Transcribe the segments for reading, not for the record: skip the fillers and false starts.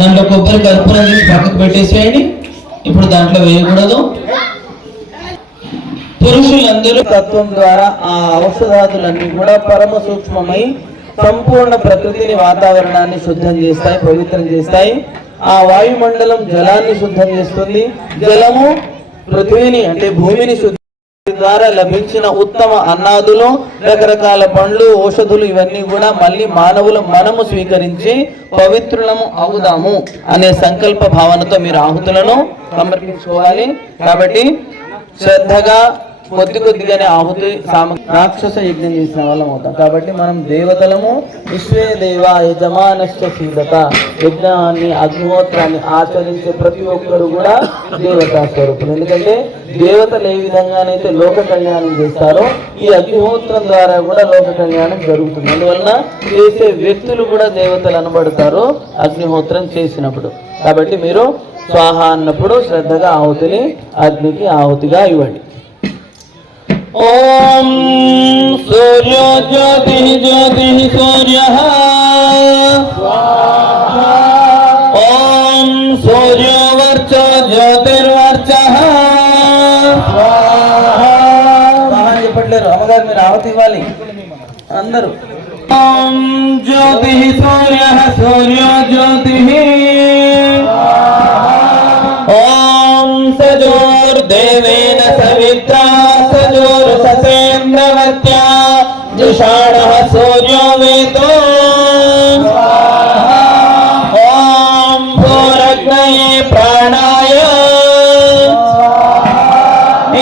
దాంట్లో కొబ్బరి కర్పూరం తీసి పక్కకు పెట్టేసేయండి. ఇప్పుడు దాంట్లో వేయకూడదు. పురుషులందరూ తత్వం ద్వారా ఆ ఔషధాదులన్నీ కూడా పరమ సూక్ష్మమై సంపూర్ణ ప్రకృతిని, వాతావరణాన్ని శుద్ధం చేస్తాయి, పవిత్రం చేస్తాయి. ఆ వాయుమండలం జలాన్ని శుద్ధం చేస్తుంది. జలము పృథ్వీని అంటే భూమిని శుద్ధి ద్వారా లభించిన ఉత్తమ అన్నాదులు, రకరకాల పండ్లు, ఔషధులు ఇవన్నీ కూడా మళ్ళీ మానవులు మనము స్వీకరించి పవిత్రులము అవుదాము అనే సంకల్ప భావనతో మీరు ఆహుతులను సమర్పించుకోవాలి. కాబట్టి శ్రద్ధగా కొద్దిగానే ఆహుతి రాక్షస యజ్ఞం చేసిన వాళ్ళం అవుతాం. కాబట్టి మనం దేవతలము. విశ్వే దేవ యజమానశ్చ సీదత. యజ్ఞాన్ని, అగ్నిహోత్రాన్ని ఆచరించే ప్రతి ఒక్కరు కూడా దేవతా స్వరూపులు. ఎందుకంటే దేవతలు ఏ విధంగానైతే లోక కళ్యాణం చేస్తారో ఈ అగ్నిహోత్రం ద్వారా కూడా లోక కళ్యాణం జరుగుతుంది. అందువలన చేసే వ్యక్తులు కూడా దేవతలు అనబడతారు అగ్నిహోత్రం చేసినప్పుడు. కాబట్టి మీరు స్వాహ అన్నప్పుడు శ్రద్ధగా ఆహుతిని అగ్నికి ఆహుతిగా ఇవ్వండి. ఓం సూర్యో జ్యోతి జ్యోతి సూర్య ఓం సూర్యో వర్చో జ్యోతిర్వర్చ చెప్పట్లేరు అమ్మగారు, మీరు ఆహుతి ఇవ్వాలి అందరూ. ఓం జ్యోతి సూర్య సూర్యో జ్యోతి ఓం సజోర్దేవేన సవిత్రా సజోర్ససేంద్రవత్యా జిషాణః సూర్యో వేతో ఓం భూరగ్నయే ప్రాణాయ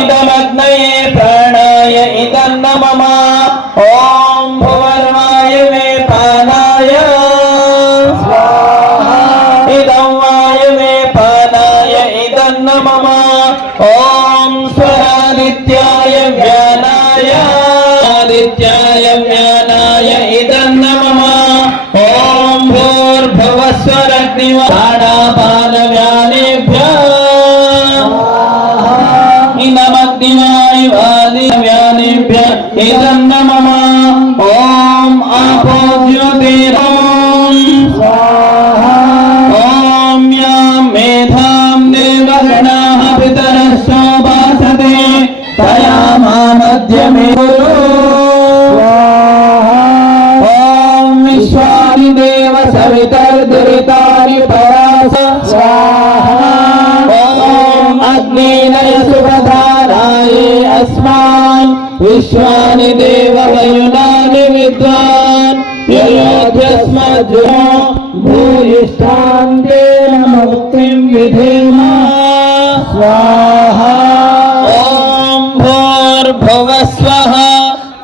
ఇదమగ్నయే ప్రాణాయ ఇదన్న మమ ఓం భువర్వాయవే పానాయ ఇదం వాయవే పానాయ ఇదన్న మమ ఓం స్వరాదిత్యాయ వ్యానాయ ఆదిత్యాయ వ్యానాయ ఇదన్న మమ ఓం భూర్భువస్వరగ్నివాడాపాన వ్యానేభ్యః ఇదమగ్నివాయ వాది వ్యానేభ్యః ఇదన్న మమ ఓం ఆపో జ్యోతిరోం ఓం యాం మేధాం దేవగణాః పితరః శోభాసతే తయా మామధ్యమే ఓం విశ్వాని దేవ సవితర్దురితాని పరాస ఓం అగ్నినయ సుభధారాయే అస్మాన్ విశ్వాని దేవ వయునాని విద్వాన్ యయోధ్యస్మజ్జో భూయిష్టాంతేన ముక్తిం విధేమ స్వాహా ఓం భూర్భువస్వః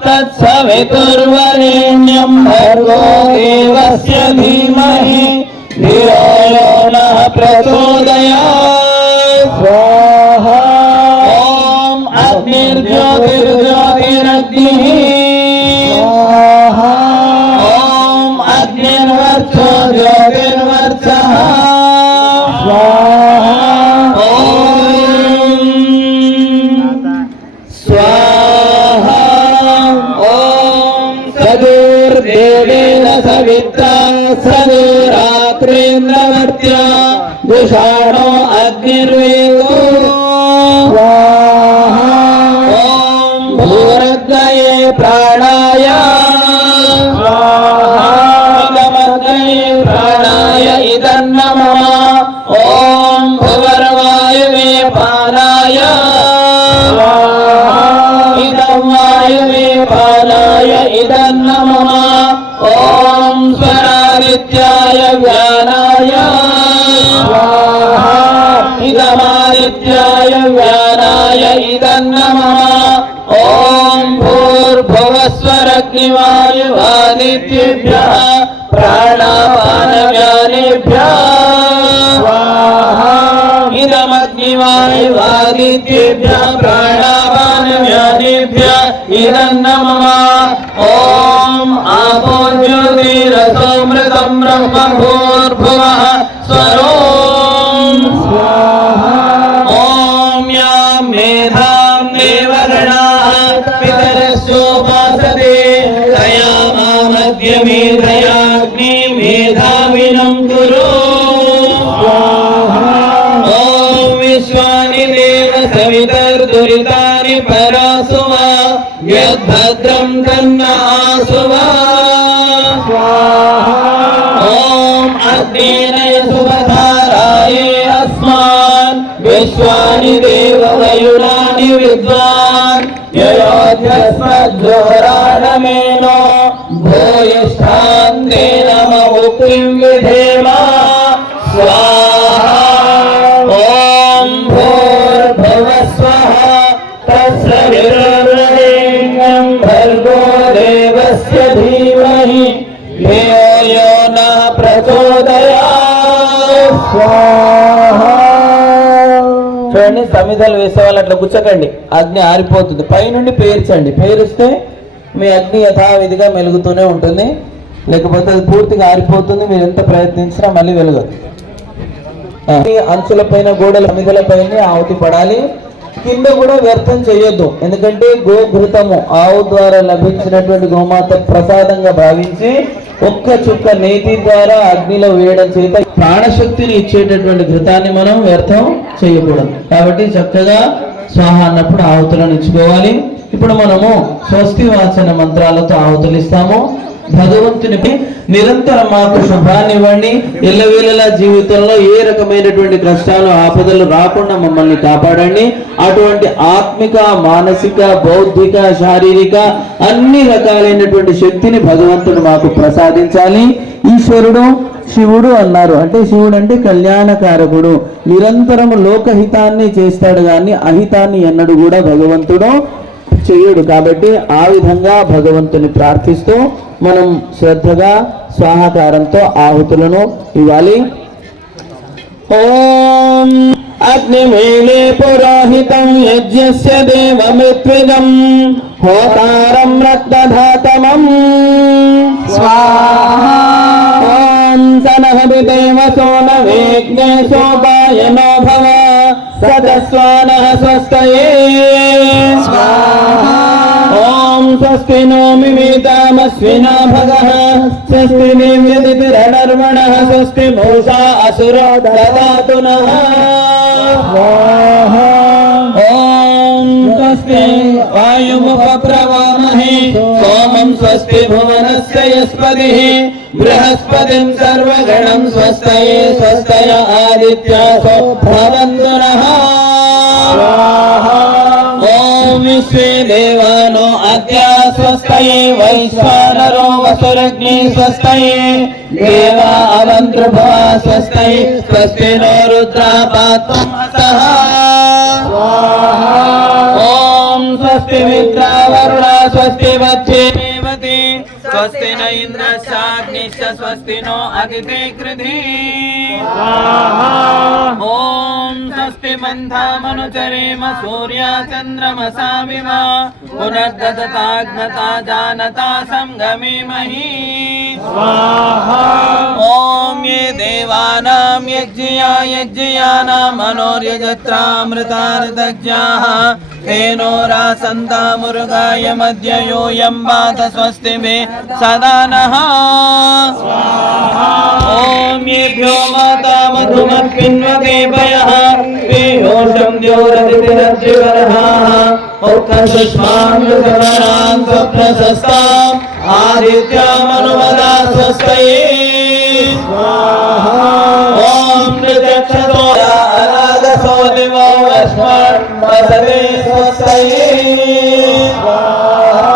తత్సవితుర్వరేణ్యం భర్గో దేవస్య ధీమహి ధియో యో నః ప్రచోదయాత్ స్వాహా ఓం అగ్నిర్జ్యోతిర్జ్యోతిరగ్నిః స్వాహా ఓం అగ్నిర్వర్చో జ్యోతిర్వర్చః స్వాహా ఓం స్వాహా ఓం సదూర్దేవేన సవిత్రా సదూరాత్రేంద్రవర్త్యా దుషాణో అగ్నిర్వేదో స్వాహా ఓం భూరగ్నయే ప్రాణాయ స్వాహా ఇదమగ్నయే ప్రాణాయ ఇదన్న మమ ఓం భువర్వాయవే పానాయ స్వాహా ఇదం వాయవే పానాయ ఇదన్న మమ ఓం స్వరాదిత్యాయ వ్యానాయ స్వాహా ఇదమాదిత్యాయ వ్యానాయ ఇదన్న మమ इदमग्निवायुवादित्येभ्यः प्राणापानव्यानेभ्यः स्वाहा इदमग्निवायुवादित्येभ्यः प्राणापानव्यानेभ्यः इदं नमः ॐ आपो ज्योतिरसोमृतं ब्रह्म भूर्भुवः स्वरों स्वाहा ॐ यां मेधां देवगणाः पितरस्योपासते तया मेधाग्निमेधाविनं कुरु ॐ विश्वानि देव सवितर्दुरितानि परासुवा यद्भद्रं तन्न आसुवा ॐ अग्नेय सुभधाराये अस्मान् विश्वानि देव वयुनानि विद्वान् ययोध्यस्मज्जोराणमेनो भूयिष्ठान्ते नममुक्तिं विधेम स्वाहा ॐ भूर्भुवस्वः तत्सवितुर्वरेण्यं भर्गो देवस्य धीमहि धियो यो नः प्रचोदयात् स्वाहा చూడండి సమిధలు వేసే వాళ్ళు అట్లా గుచ్చకండి అగ్ని ఆరిపోతుంది పైనుండి పేర్చండి పేరుస్తే మీ అగ్ని యథావిధిగా మెలుగుతూనే ఉంటుంది లేకపోతే అది పూర్తిగా ఆరిపోతుంది మీరు ఎంత ప్రయత్నించినా మళ్ళీ వెలుగదు అంచుల పైన గోడల సమిధల పైన ఆవుతి పడాలి కింద కూడా వ్యర్థం చేయొద్దు ఎందుకంటే గోఘృతము ఆవు ద్వారా లభించినటువంటి గోమాత ప్రసాదంగా భావించి ఒక్క చుక్క నేతి ద్వారా అగ్నిలో వేయడం చేత ప్రాణశక్తిని ఇచ్చేటటువంటి ఘృతాన్ని మనం వ్యర్థం చేయకూడదు కాబట్టి చక్కగా స్వాహ అన్నప్పుడు ఆహుతులను ఇచ్చుకోవాలి ఇప్పుడు మనము స్వస్తి వాచన మంత్రాలతో ఆహుతులు ఇస్తాము భగవంతుని నిరంతరం మాకు శుభాన్నివ్వండి ఎల్లవేళలా జీవితంలో ఏ రకమైనటువంటి కష్టాలు ఆపదలు రాకుండా మమ్మల్ని కాపాడండి అటువంటి ఆత్మిక మానసిక బౌద్ధిక శారీరక అన్ని రకాలైనటువంటి శక్తిని భగవంతుడు మాకు ప్రసాదించాలి ఈశ్వరుడు శివుడు అన్నారు అంటే శివుడు అంటే కళ్యాణకారకుడు నిరంతరం లోకహితాన్ని చేస్తాడు కానీ అహితాన్ని ఎన్నడు కూడా భగవంతుడు చెయ్యడు కాబట్టి ఆ విధంగా భగవంతుని ప్రార్థిస్తూ మనం శ్రద్ధగా స్వాహాకారంతో ఆహుతులను ఇవ్వాలి ఓం అగ్నిమేళే పురోహితం యజ్ఞస్య దేవమృత్విజం హోతారం రక్తధాతమం స్వాహా ఓం సనహవిదేవ సోనవేజ్ఞే సోపాయనో భవ సతస్వానః స్వస్తయే స్వాహా ఓం స్వస్తి నో మిమితామస్వినా భగః స్వస్తి నివ్యతిరణర్వణః స్వస్తి మూషా అసురో దదాతు నః స్వాహా ఓం స్వస్తి వాయుముపప్రవామహే సోమం స్వస్తి భువనస్య యస్పతిః బృహస్పతిం సర్వగణం స్వస్తయే స్వస్తయ ఆదిత్యాసో భవంతు నః స్వాహా ఓం విశ్వే దేవానో అద్య స్వస్తయే వైశ్వానరో వసురగ్ని స్వస్తయే దేవా అవంతృభవ స్వస్తయే స్వస్తి నో రుద్రా పాత్వం అసః స్వాహా ఓం స్వస్తి మిత్రావరుణ స్వస్తి వచ్చేమేవతి స్వస్తి న ఇంద్రశ్చాగ్నిశ్చ స్వస్తి నో అదితే కృధి స్వాహా ఓం స్వస్తి మంథామనుచరేమ సూర్యా చంద్రమసామివ పునర్దదతాగ్నతా జానతా సంగమేమహి స్వాహా ఓం ఏ దేవానాం యజ్ఞయానాం మనోర్యజత్రామృతార్దజ్ఞాః తేనో రాసంతా మురుగాయ మధ్య యోయం వాత స్వస్తి మే సదా నః స్వాహా ఓం ఏభ్యో మాతా మధుమత్పిన్వతే పయః పీయూషం ద్యోరతిరజ్జివర్హాః ఉత్కర్షమాన్ స్వప్నసస్తాం ఆదిత్యామనుమదా స్వస్తయే స్వాహా ఓం నృచక్షతో అనాగసో దివో అస్మాన్ వసతే స్వస్తయే స్వాహా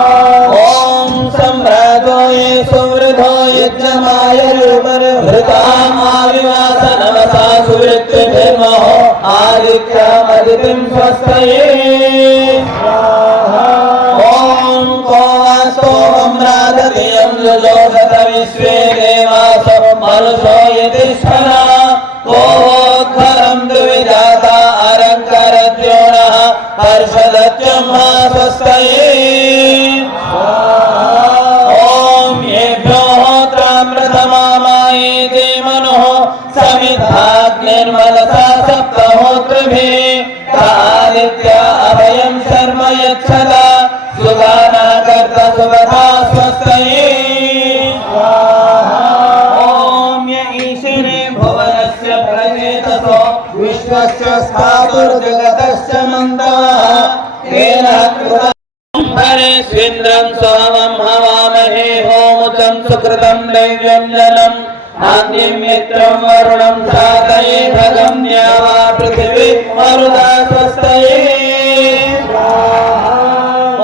ఓం సంభ్రాతో ఏ సువృధో యజ్ఞమాయరుపరివృతామావివాసనమసా సువృత్తిభిర్మహో ఆదిత్యమదితిం స్వస్తయే స్వాహా ఓం కోవాస్తోమ్రా जुजोषत विश्वे देवासो मनुषो यतिष्ठना कोहोद्धरं द्विजाता अरङ्करद्योनः हर्षदत्युं स्वस्तये ॐ येभ्यो होत्रामृतमामायेते मनुः समिधाग्निर्मनसा सप्तहोत्रभिः आदित्या अभयं शर्म यच्छता सुगाना कर्ता सुगधा स्वस्तये ॐ य ईशिने भुवनस्य प्रचेतसो विश्वस्य स्थातुर्जगतस्य मन्तवः तेन कृतं हरे स्विन्द्रं सोमं हवामहे होमुचं सुकृतं दैव्यं जलम् आद्यं मित्रं वरुणं साधये भगं द्यावा पृथिवी मरुदा स्वस्तये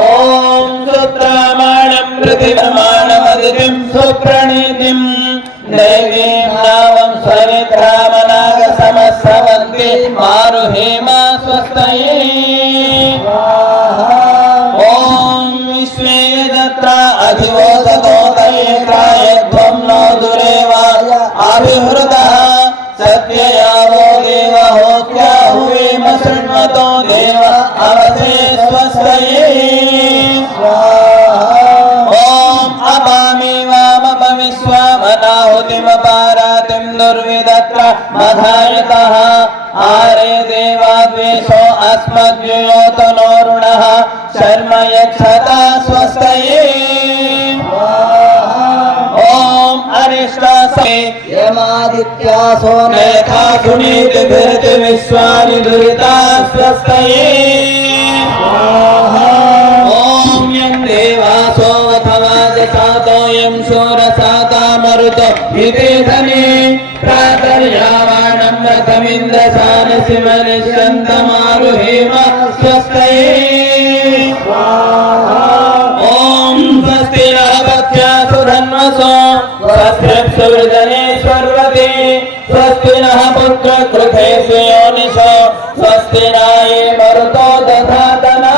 ॐ सुत्रामाणं पृथिवीमाणमदितिं सुप्रणीतिं दैवीं नावं स्वनिक्रामनागसमस्रवन्ति मारुहेमा स्वस्तये ॐ विश्वे यजत्रा अधिवोसतो तये क्रायध्वं नो दुरेवाय अभिहृतः सत्ययावो देवहोत्याहुवेम शृण्वतो देव अवसे स्वस्तये ॐ अपामि वामपविश्वामनाहुतिमपारातिं दुर्विदत्र मधायतः आरे देवाद्वेषो अस्मद्युयोतनोरुणः शर्म यच्छता स्वस्तये ॐ अरिष्टासे यमादित्यासो नेथा सुनीतिभिर्ति विश्वानि दुरिता स्वस्तये ॐ यं देवासो वथवाजसातो यं शूरसाता मरुतो इति धने प्रातर्यावाणं रथमिन्द्रसानसि मनिष्यन्तमारुहेम स्वस्तये ॐ स्वस्ति नः धन्वसो स्वस्तिर्सुवृजनेश्वर्वते स्वस्ति नः पुत्रकृते योनिषो स्वस्ति नाये मरुतो दधातना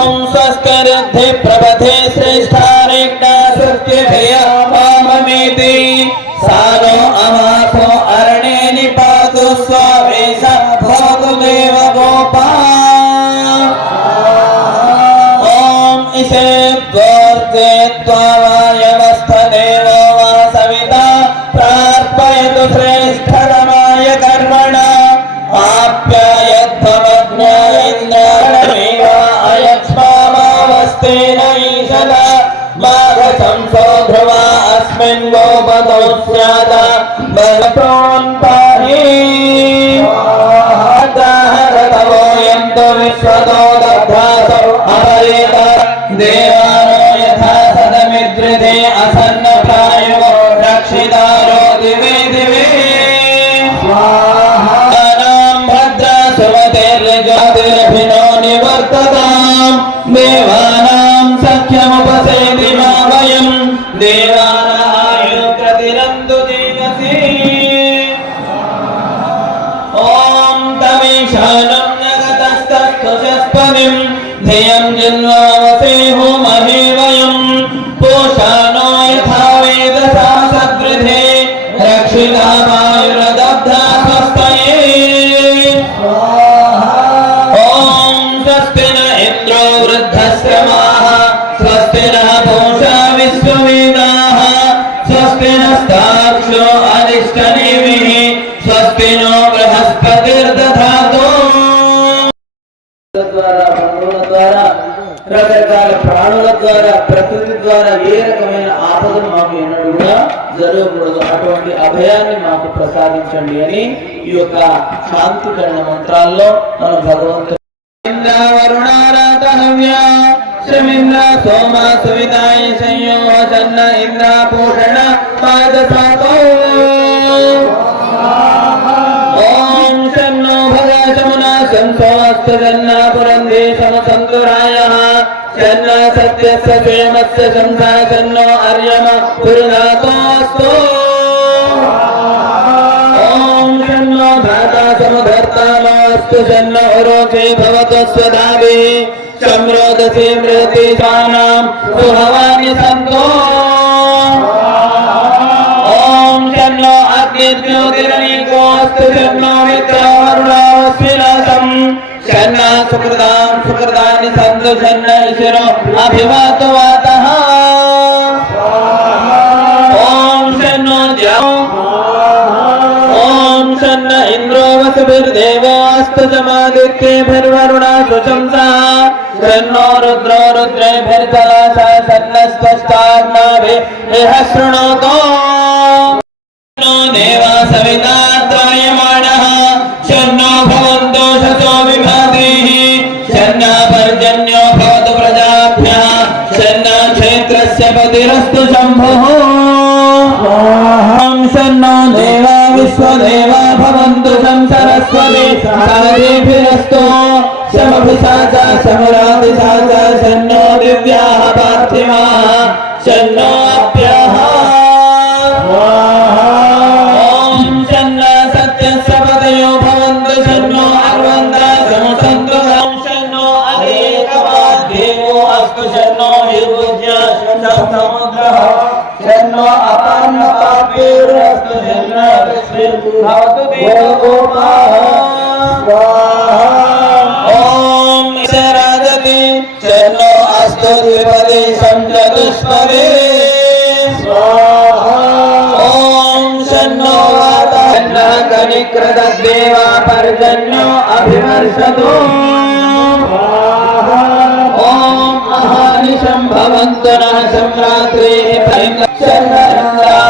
ॐ स्वस्तिरिद्धि प्रबधे श्रेष्ठारेक्ता स्वस्तिभिः वाममेति सानो अमासो अरणे निपातु स्वावेश भवतु देव गोपा ॐ इषे द्वर्ते त्वावायवस्थदेवो वा सविता प्रार्पयतु श्रेष्ठतमाय कर्मण आप्यायध्वमज्ञा इन्द्राणमेव अयक्ष्मामावस्तेन ईशद माघशंसो ध्रुवा अस्मिन् गोपतौ स्याद बलप्रोन् पाहि दाहरतवो यन्तु विश्वतो दग्धासो अपरेत देवानो यथा सदमिद्रिते असन्नप्रायो रक्षितारो दिवे दिवे स्वाहानां भद्रा सुमतेर्यजातिरभिनो निवर्तताम् देवानां सख्यमुपसेति मा वयं देवानायु प्रतिरन्तु जीवसि ॐ तमीशानं जगतस्तस्तुषस्पतिं धियं जिन्वावसे होमहे वयं पोषानो यथा वेदसा सदृधे रक्षिता वायुरदब्धा स्वस्तये ॐ स्वस्ति न इन्द्रो वृद्धश्रमाः स्वस्ति नः पूषा विश्ववेदाः स्वस्ति नस्ताक्षो अरिष्टनेमिः स्वस्ति नो बृहस्पतिर्दधातु ద్వారా బంధువుల ద్వారా రకరకాల ప్రాణుల ద్వారా ప్రకృతి ద్వారా ఏ రకమైన ఆపదలు మాకు ఎన్నడూ కూడా జరగకూడదు అటువంటి అభయాన్ని మాకు ప్రసాదించండి అని ఈ యొక్క శాంతికరణ మంత్రాల్లో మన భగవంతుడు వరుణారాధవ్య శ్రీమింద్ర సోమ సువితాయ సంయోజన ఇంద్ర పూషణ పాదసాతో ఓం శన్నో భగశమున సంసోస్తు జన్నాపురందే సమసంతురాయః శన్న సత్యస్య స్వయమస్య శంసా శన్నో అర్యమ పురునాతోస్తు ఓం శన్నో ధాతా సముధర్తామస్తు శన్నో రోచే భవతు స్వధాభిః शम्रोदसे मृति स्वानां सुहवानि सन्तो ओम शन्नो अग्निज्योतिरनीकोऽस्तु शन्नो मित्रवरुणोऽस्मिनासम् शन्ना सुकृतानि सन्तु शन्न ईश्वरो अभिवातो वातः ओम शन्नो ओम शन्न इंद्रो वसुभिर्देवोऽस्तु समादित्येभिर्वरुणा सुशंसा शन्नो रुद्रो रुद्रेभिर्तलासा सन्नस्त्वष्टाग्नाभिः शृणोतु शन्नो देवा सविता त्रायमाणः शन्नो भवन्तु शतो विभातिः शन्नो पर्जन्यो भवतु प्रजाभ्यः शन्नो क्षेत्रस्य पतिरस्तु शम्भुः ओम शन्नो देवा विश्वदेवा भवन्तु शं सरस्वती सारेभिरस्तु शमभिषाचा शमुरादिशाचा शन्नो दिव्याः पार्थिवाः शन्नो अप्यः ओम शन्नो सत्यस्य पतयो भवन्तु शन्नो अर्वन्ता समुसन्तु शन्नो अनेकवाद्देवो अस्तु शन्नो निर्बुद्ध्या शन्नो समुद्रः शन्नो अपान्नपापेरस्तु शन्नो विस्मिर्भवतु देवगोपाः स्वाहा ओम शराजति शन्नो अस्तु द्विपदे संचतुष्पदे स्वाहा ओम शन्नो वातः शन्नः कनिक्रदद्देवा पर्जन्यो अभिवर्षतु स्वाहा ओम अहानिशं भवन्तु नः सम्रात्रेः शन्नः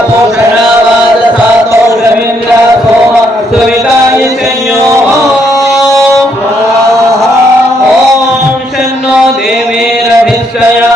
भूषणावादसातो रवीन्द्रा सोम सुविताय संयो ओम शन्नो देवीरभिश्चया